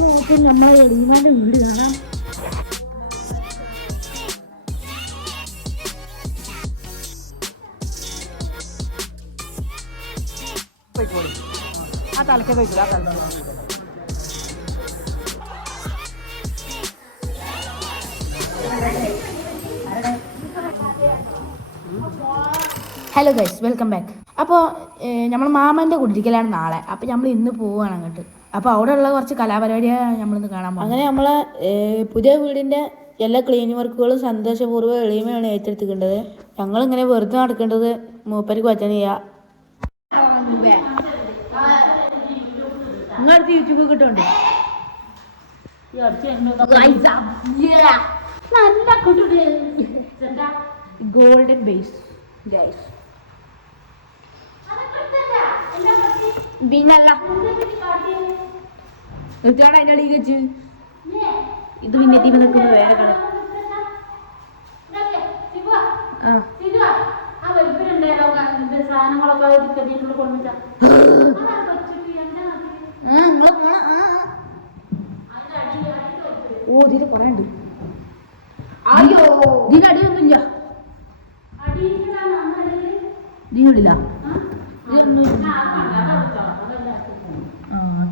നോക്കി നമ്മളെ എളിമാന്റെ വീട് കാണാം. ആ തലക്കെ പോയിട്ടില്ല. ആ തലക്കെ ഹലോ ഗൈസ്, വെൽക്കം ബാക്ക്. അപ്പോൾ നമ്മൾ മാമൻ്റെ കുടിരിക്കലാണ് നാളെ. അപ്പോൾ നമ്മൾ ഇന്ന് പോവുകയാണ് അങ്ങോട്ട്. അപ്പോൾ അവിടെയുള്ള കുറച്ച് കലാപരിപാടിയാണ് നമ്മളിന്ന് കാണാൻ പോകുന്നത്. അങ്ങനെ നമ്മളെ പുതിയ വീടിൻ്റെ എല്ലാ ക്ലീനിങ് വർക്കുകളും സന്തോഷപൂർവ്വം എളിമയാണ് ഏറ്റെടുത്തിക്കേണ്ടത്. ഞങ്ങളിങ്ങനെ വെറുതെ നടക്കേണ്ടത് മൂപ്പർക്ക് വചന ചെയ്യുക. നിങ്ങളടുത്ത് യൂട്യൂബ് കിട്ടുന്നുണ്ട്. Golden base guys. പിന്നല്ല നിർത്തിയാണ് അതിൻ്റെ അടിയിൽ വെച്ച് ഇത് പിന്നെ എത്തി നിൽക്കുന്ന വേറെ കളർ. ഓ ഇതിന് കൊറേ ഉണ്ട്. ഇതിന് അടിയൊന്നുമില്ല. ഇതിനുള്ളില്ല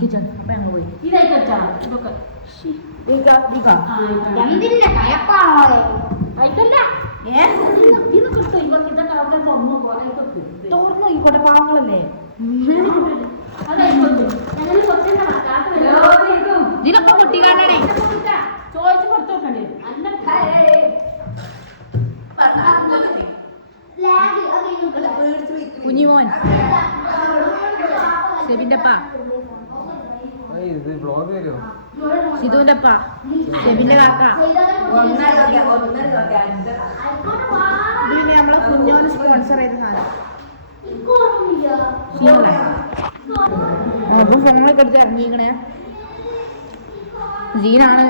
കിച്ചൺ. അപ്പൊ ഞങ്ങൾ പോയി തുറന്നു ഈക്കോട്ടെ, പാവങ്ങളല്ലേ. ഇതിനൊക്കെ കുട്ടികാണേ ചോദിച്ചു കൊടുത്തു നോക്കണ്ടേ. കുഞ്ഞിമോൻ സെബിന്റെ അപ്പ, സിധുവിന്റെ അപ്പ, സെബിന്റെ കാക്ക. ഇത് പിന്നെ നമ്മളെ കുഞ്ഞോന് സ്പോൺസർ ചെയ്ത സാധനം. അപ്പം ഫോണൊക്കെ എടുത്ത് ഇറങ്ങിക്കണേ. ജീനാണ്.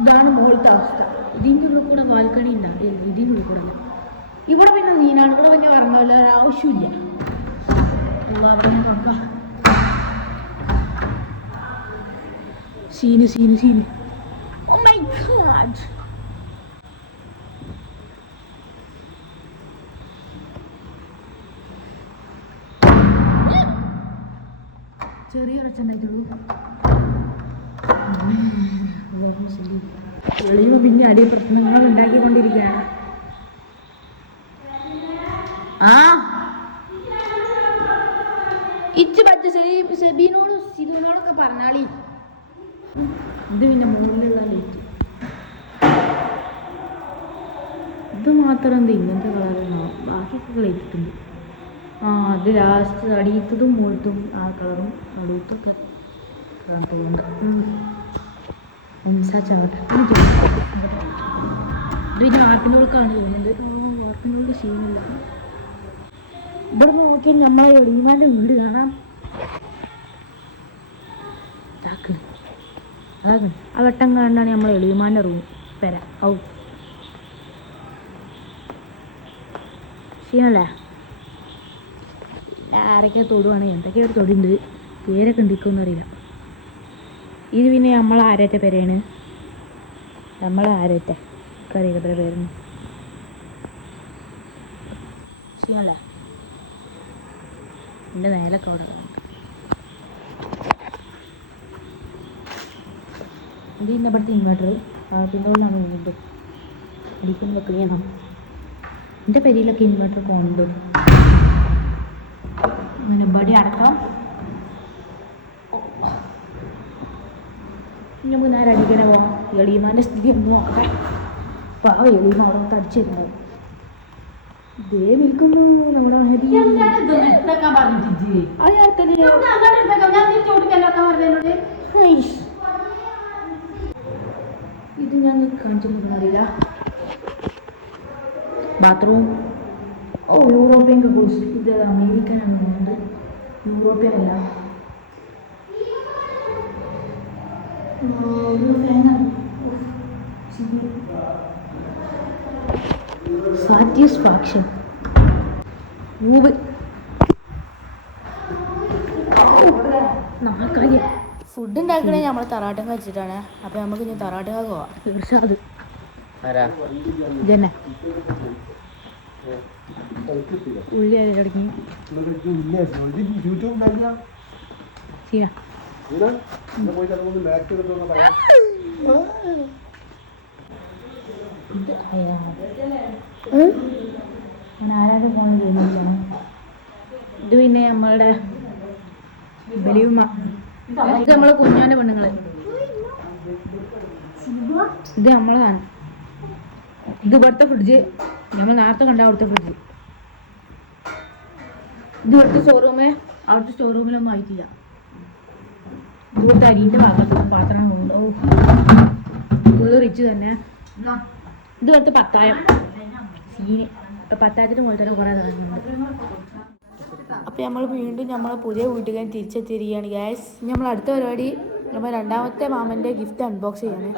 ഇതാണ് മുകളിലത്തെ അവസ്ഥ. ഇതിൻ്റെ ഉള്ളിൽ കൂടെ ബാൽക്കണി ഉണ്ടാവും. ഇതിൻ്റെ ഉള്ളിൽ കൂടെ ഇവിടെ പിന്നെ നീനാണ്. ഇവിടെ പിന്നെ പറഞ്ഞ ആവശ്യമില്ല. Scene scene scene. Oh my god. ചെറിയൊരച്ചുണ്ടായിട്ടുള്ളൂ. വെളിയിൽ പിന്നെ അടിയ പ്രശ്നങ്ങൾ ഉണ്ടാക്കിക്കൊണ്ടിരിക്കുകയാണ്. ഇച്ച് പറ്റ സെബീനോടും സിധുവിനോടൊക്കെ പറഞ്ഞാളി. ഇത് പിന്നെ മുകളിലുള്ള ലൈറ്റ്. ഇത് മാത്രം എന്ത് ഇങ്ങനത്തെ കളറാണോ? ബാക്കിയൊക്കെ ലൈറ്റിട്ടുണ്ട്. അത് ലാസ്റ്റ് അടിയത്തതും മുകളിലത്തും ആ കളറും നടുത്തൊക്കെ തോന്നുന്നു. ഇൻസാച്ചോട്ടെ ഇത് പിന്നെ ആർപ്പിനുള്ളിലേക്കാണ് തോന്നുന്നത്. ആർപ്പിനുള്ളിൽ സീനില്ല. ഇവിടെ നോക്കി നമ്മളെ എളിമാൻ്റെ വീട് കാണാം. അതാക്കണം ആ വെട്ടം കാണാണ് നമ്മളെ എളിമാൻ്റെ റൂം പെര. ഔ സീനല്ലേ. ആരൊക്കെ തൊടുവാണ്, എന്തൊക്കെയോ ഒരു തൊടുണ്ട്. പേരൊക്കെ ഉണ്ടിക്കുമെന്ന് അറിയില്ല. ഇത് പിന്നെ നമ്മളെ ആരേറ്റ പേരാണ്. നമ്മളെ ആരേറ്റ കറിയത്ര പേരാണ്. സീനല്ലേ. എൻ്റെ നേരൊക്കെ അവിടെ ഇത് ഇന്ന ഇവിടുത്തെ ഇൻവേർട്ടർ പിന്നെ ഉള്ളതാണ് വീണ്ടും ഇടിക്കുന്ന ക്ലീനാണ്. എൻ്റെ പെരിയിലൊക്കെ ഇൻവേർട്ടർ പോകുന്നുണ്ട്. അങ്ങനെ ബടി അടക്കാം. ഇനി നേരം അടിക്കണ പോവാം. എളിയമാൻ്റെ സ്ഥിതി ഒന്ന് നോക്കട്ടെ. പാവ എളിയമ്മ അവിടെ തടിച്ചിരുന്നു. ദേ നിൽക്കുന്നു നമ്മുടെ ഇത് ഞാൻ കാണിച്ചു അറിയില്ല. ബാത്റൂം. ഓ യൂറോപ്യൻ കക്കൂസ്. ഇത് അമേരിക്കനാണ് തോന്നുന്നത്, യൂറോപ്യൻ അല്ല. ഫാനാണ്. സാറ്റിസ്ഫാക്ഷൻ. ഊബ് ഫുഡ് ഉണ്ടാക്കണേ നമ്മൾ തറാട്ടം വെച്ചിട്ടാണ്. അപ്പോൾ നമുക്ക് ഇനി തറാട്ടം പോവാം. ഇർഷാദ് ഇതന്നെ ഉള്ളി തുടങ്ങി ഇത് പിന്നെ നമ്മളുടെ ബലിയുമ്മ, ഇത് നമ്മളെ കുഞ്ഞാൻ്റെ പെണ്ണുങ്ങള്, ഇത് നമ്മളതാണ്. ഇത് ഇവിടുത്തെ ഫ്രിഡ്ജ്, ഞങ്ങൾ നേരത്തെ കണ്ട അവിടുത്തെ ഫ്രിഡ്ജ്. ഇത് ഇവിടുത്തെ സ്റ്റോറൂമേ, അവിടുത്തെ സ്റ്റോറൂമിലൊന്നും ആയിട്ടില്ല. ഇവിടുത്തെ അരിൻ്റെ പാത്രം കൊണ്ടു ഫുള്ള് റിച്ച് തന്നെ. ഇത് ഇവിടുത്തെ പത്തായം സീന്, പത്തായത്തിന് മുകളിൽ തന്നെ കുറേ സാധനങ്ങളുണ്ട്. അപ്പോൾ നമ്മൾ വീണ്ടും നമ്മളെ പുതിയ വീട്ടുകാരൻ തിരിച്ചെത്തിയിരിക്കുകയാണ് ഗൈസ്. നമ്മൾ അടുത്ത പരിപാടി നമ്മൾ രണ്ടാമത്തെ മാമൻ്റെ ഗിഫ്റ്റ് അൺബോക്സ് ചെയ്യാണ്.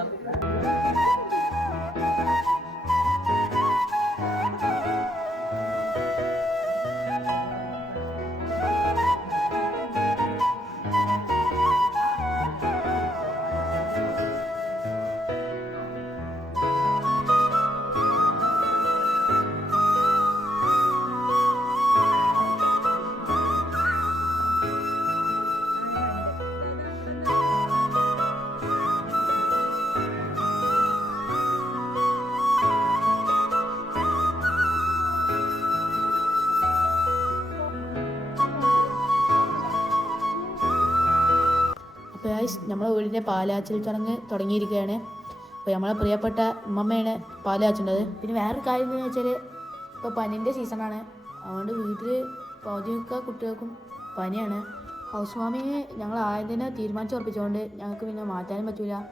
അപ്പോൾ നമ്മളെ വീടിൻ്റെ പാലാച്ചൽ ചടങ്ങ് തുടങ്ങിയിരിക്കുകയാണ്. അപ്പോൾ നമ്മളെ പ്രിയപ്പെട്ട ഉമ്മമ്മയാണ് പാല് കാച്ചുന്നത്. പിന്നെ വേറൊരു കാര്യം എന്താണെന്ന് വെച്ചാൽ ഇപ്പോൾ പനീൻ്റെ സീസണാണ്. അതുകൊണ്ട് വീട്ടിൽ പകുതിയൊക്കെ കുട്ടികൾക്കും പനിയാണ്. ഹൗസ് വാമിങ് ഞങ്ങൾ ആദ്യം തന്നെ തീരുമാനിച്ചുറപ്പിച്ചുകൊണ്ട് ഞങ്ങൾക്ക് പിന്നെ മാറ്റാനും പറ്റില്ല.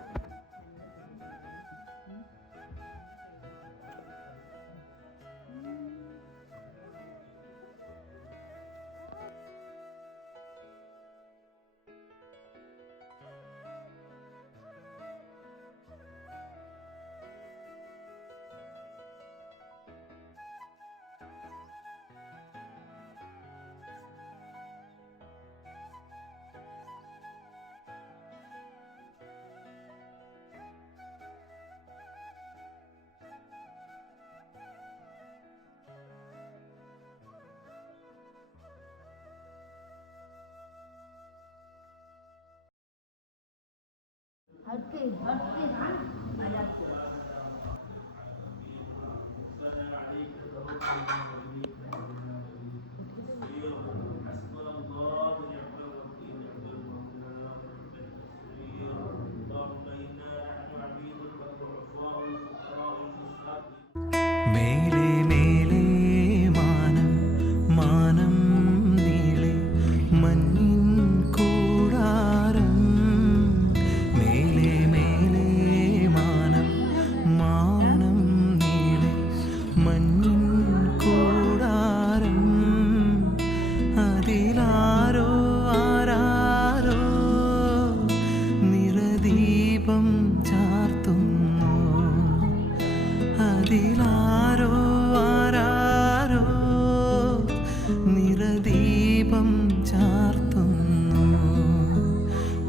മേലെ മേലെ മാനം മാനം നീളെ മഞ്ഞിൻ കൂടാരം. മേലെ മേലെ മാനം മാനം നീളെ മഞ്ഞിൻ കൂടാരം. അതിലാരോ ആരാരോ നിറദീപം ചാർത്തുന്നു. അതിലാരോ ആരാരോ നിറദീപം ചാർത്തുന്നു.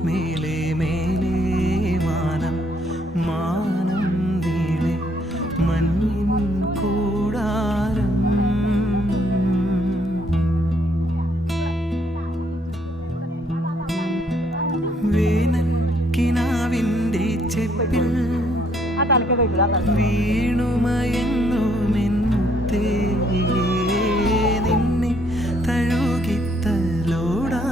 മേലെ മേലെ മാനം മാനം നീളെ മഞ്ഞിൻ കൂടാരം. വേനൽ കിനാവിൻ്റെ ചെപ്പിൽ വീണുമയങ്ങുമെന്നേ നിന്നെ തഴുകിത്തലോടാ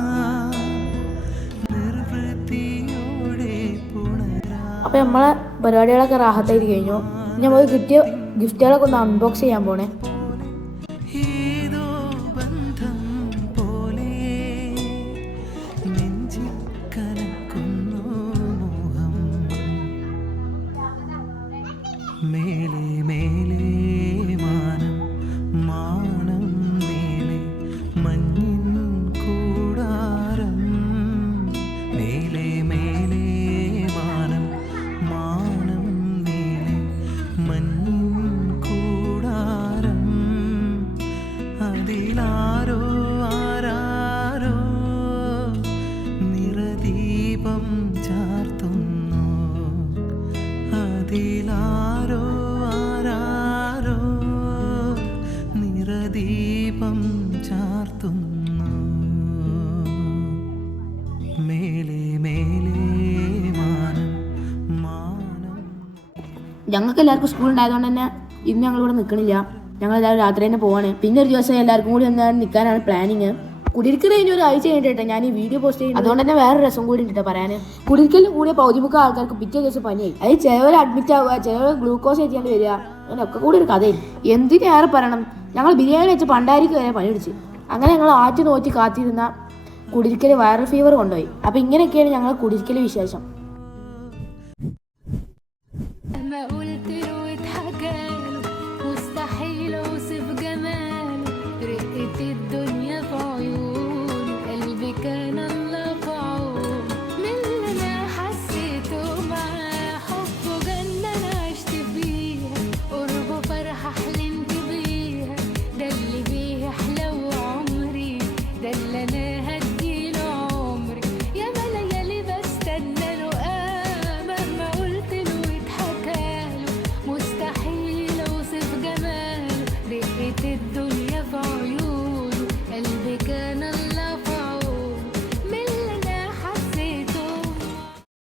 നിർവൃത്തിയോടെ പുണരാ. അപ്പോൾ നമ്മളെ പരിപാടികളൊക്കെ റാഹത്തായിട്ട് കഴിഞ്ഞു. ഇനി നമുക്ക് കിട്ടിയ ഗിഫ്റ്റുകളൊക്കെ ഒന്ന് അൺബോക്സ് ചെയ്യാൻ പോണേ. ഏതോ ബന്ധം പോലെ നെഞ്ചിൽ കലക്കുന്നു മോഹം. മേലെ മേലെ മാനം മാനം മേലെ മഞ്ഞിൻ കൂടാരം. മേലെ മേലെ മാനം മാനം മേലെ മഞ്ഞിൻ കൂടാരം. ചാർത്തുന്നു മേലെ മേലെ മാനം മാനം. ഞങ്ങൾക്ക് എല്ലാവർക്കും സ്കൂൾ ഉണ്ടായതുകൊണ്ട് തന്നെ ഇന്ന് ഞങ്ങളിവിടെ നിൽക്കണില്ല. ഞങ്ങളെല്ലാവരും രാത്രി തന്നെ പോവാണ്. പിന്നെ ഒരു ദിവസം എല്ലാവർക്കും കൂടി ഒന്ന് നിൽക്കാനാണ് പ്ലാനിങ്. കുടിയിരിക്കൽ കഴിഞ്ഞ ഒരു ആഴ്ച കഴിഞ്ഞിട്ട് ഞാൻ ഈ വീഡിയോ പോസ്റ്റ് ചെയ്യുന്നത്. അതുകൊണ്ട് തന്നെ വേറെ രസം കൂടി ഉണ്ട് പറയാൻ. കുടിയിരിക്കലും കൂടിയ പൗതിമുക്ക ആൾക്കാർക്ക് പിറ്റേ ദിവസം പനിയായി. അത് ചിലവർ അഡ്മിറ്റ് ആവുക, ചിലവർ ഗ്ലൂക്കോസ് ഏറ്റിയാണ്ട് വരിക, അങ്ങനെ ഒക്കെ കൂടി ഒരു കഥയില്ല. എന്തിനേറെ പറയണം, ഞങ്ങൾ ബിരിയാണി വെച്ച് പണ്ടാരിക്ക് വരെ പണി പിടിച്ച്. അങ്ങനെ ഞങ്ങൾ ആറ്റി നോറ്റി കാത്തിരുന്ന കുടിയിരിക്കൽ വൈറൽ ഫീവർ കൊണ്ടുപോയി. അപ്പം ഇങ്ങനെയൊക്കെയാണ് ഞങ്ങൾ കുടിയിരിക്കൽ വിശേഷം. مستحيل اوصف جماله رقة الدنيا